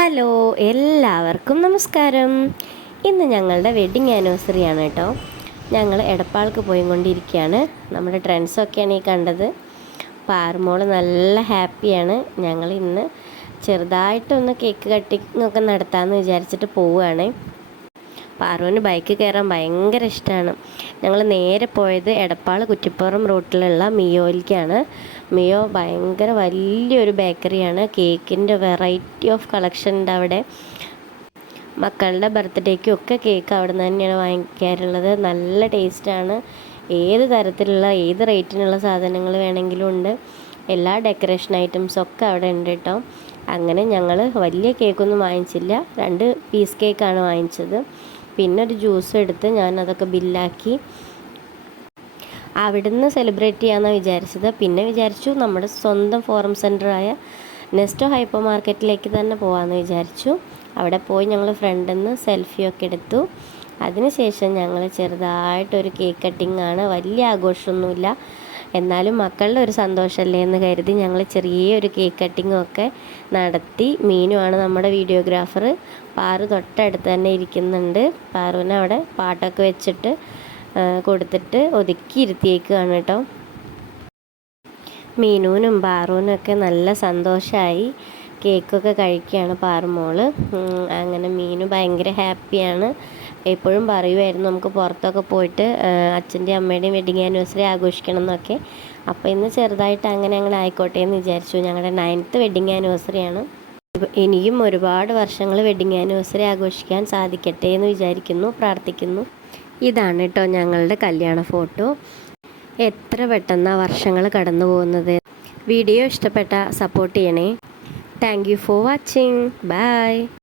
Hello, എല്ലാവർക്കും നമസ്കാരം. ഇന്ന് ഞങ്ങളുടെ വെഡ്ഡിങ് ആനിവേഴ്സറി ആണ് കേട്ടോ. ഞങ്ങൾ എടപ്പാൾക്ക് പോയിക്കൊണ്ടിരിക്കുകയാണ്. നമ്മുടെ ട്രെൻഡ്സൊക്കെയാണ് ഈ കണ്ടത്. പാറുമോൾ നല്ല ഹാപ്പിയാണ്. ഞങ്ങൾ ഇന്ന് ചെറുതായിട്ടൊന്ന് കേക്ക് കട്ടിങ് ഒക്കെ നടത്താമെന്ന് വിചാരിച്ചിട്ട് പോവുകയാണ്. പാറുവിന് ബൈക്ക് കയറാൻ ഭയങ്കര ഇഷ്ടമാണ്. ഞങ്ങൾ നേരെ പോയത് എടപ്പാൾ കുറ്റിപ്പുറം റൂട്ടിലുള്ള മിയോയിലേക്കാണ്. മിയോ ഭയങ്കര വലിയൊരു ബേക്കറിയാണ്. കേക്കിൻ്റെ വെറൈറ്റി ഓഫ് കളക്ഷൻ ഉണ്ട് അവിടെ. മക്കളുടെ ബർത്ത്ഡേക്കും ഒക്കെ കേക്ക് അവിടെ നിന്ന് തന്നെയാണ് വാങ്ങിക്കാറുള്ളത്. നല്ല ടേസ്റ്റാണ്. ഏത് തരത്തിലുള്ള ഏത് റേറ്റിനുള്ള സാധനങ്ങൾ വേണമെങ്കിലും ഉണ്ട്. എല്ലാ ഡെക്കറേഷൻ ഐറ്റംസൊക്കെ അവിടെ ഉണ്ട് കേട്ടോ. അങ്ങനെ ഞങ്ങൾ വലിയ കേക്കൊന്നും വാങ്ങിച്ചില്ല, 2 പീസ് കേക്കാണ് വാങ്ങിച്ചത്. പിന്നെ ഒരു ജ്യൂസ് എടുത്ത് ഞാൻ അതൊക്കെ ബില്ലാക്കി അവിടുന്ന് സെലിബ്രേറ്റ് ചെയ്യാമെന്നാണ് വിചാരിച്ചത്. പിന്നെ വിചാരിച്ചു നമ്മുടെ സ്വന്തം ഫോറം സെൻറ്ററായ നെസ്റ്റോ ഹൈപ്പർ മാർക്കറ്റിലേക്ക് തന്നെ പോകാമെന്ന് വിചാരിച്ചു. അവിടെ പോയി ഞങ്ങൾ ഫ്രണ്ടിൽ നിന്ന് സെൽഫിയൊക്കെ എടുത്തു. അതിനുശേഷം ഞങ്ങൾ ചെറുതായിട്ടൊരു കേക്ക് കട്ടിംഗ് ആണ്. വലിയ ആഘോഷമൊന്നുമില്ല, എന്നാലും മക്കളുടെ ഒരു സന്തോഷമല്ലേ എന്ന് കരുതി ഞങ്ങൾ ചെറിയൊരു കേക്ക് കട്ടിങ്ങും ഒക്കെ നടത്തി. മീനുമാണ് നമ്മുടെ വീഡിയോഗ്രാഫർ. പാറു തൊട്ടടുത്ത് തന്നെ ഇരിക്കുന്നുണ്ട്. പാറുവിനെ അവിടെ പാട്ടൊക്കെ വെച്ചിട്ട് കൊടുത്തിട്ട് ഒതുക്കി ഇരുത്തിയേക്കുകയാണ് കേട്ടോ. മീനുവിനും പാറുവിനും ഒക്കെ നല്ല സന്തോഷമായി. കേക്കൊക്കെ കഴിക്കുകയാണ് പാറുമോള്. അങ്ങനെ മീനു ഭയങ്കര ഹാപ്പിയാണ്. എപ്പോഴും പറയുമായിരുന്നു നമുക്ക് പുറത്തൊക്കെ പോയിട്ട് അച്ഛൻ്റെയും അമ്മയുടെയും വെഡ്ഡിങ് ആനിവേഴ്സറി ആഘോഷിക്കണം എന്നൊക്കെ. അപ്പോൾ ഇന്ന് ചെറുതായിട്ട് അങ്ങനെ ആയിക്കോട്ടെ എന്ന് വിചാരിച്ചു. ഞങ്ങളുടെ 9th വെഡ്ഡിങ് ആനിവേഴ്സറിയാണ്. ഇനിയും ഒരുപാട് വർഷങ്ങൾ വെഡ്ഡിങ് ആനിവേഴ്സറി ആഘോഷിക്കാൻ സാധിക്കട്ടെ എന്ന് വിചാരിക്കുന്നു, പ്രാർത്ഥിക്കുന്നു. ഇതാണ് കേട്ടോ ഞങ്ങളുടെ കല്യാണ ഫോട്ടോ. എത്ര പെട്ടെന്നാണ് വർഷങ്ങൾ കടന്നു പോകുന്നത്. വീഡിയോ ഇഷ്ടപ്പെട്ട സപ്പോർട്ട് ചെയ്യണേ. Thank you for watching. By.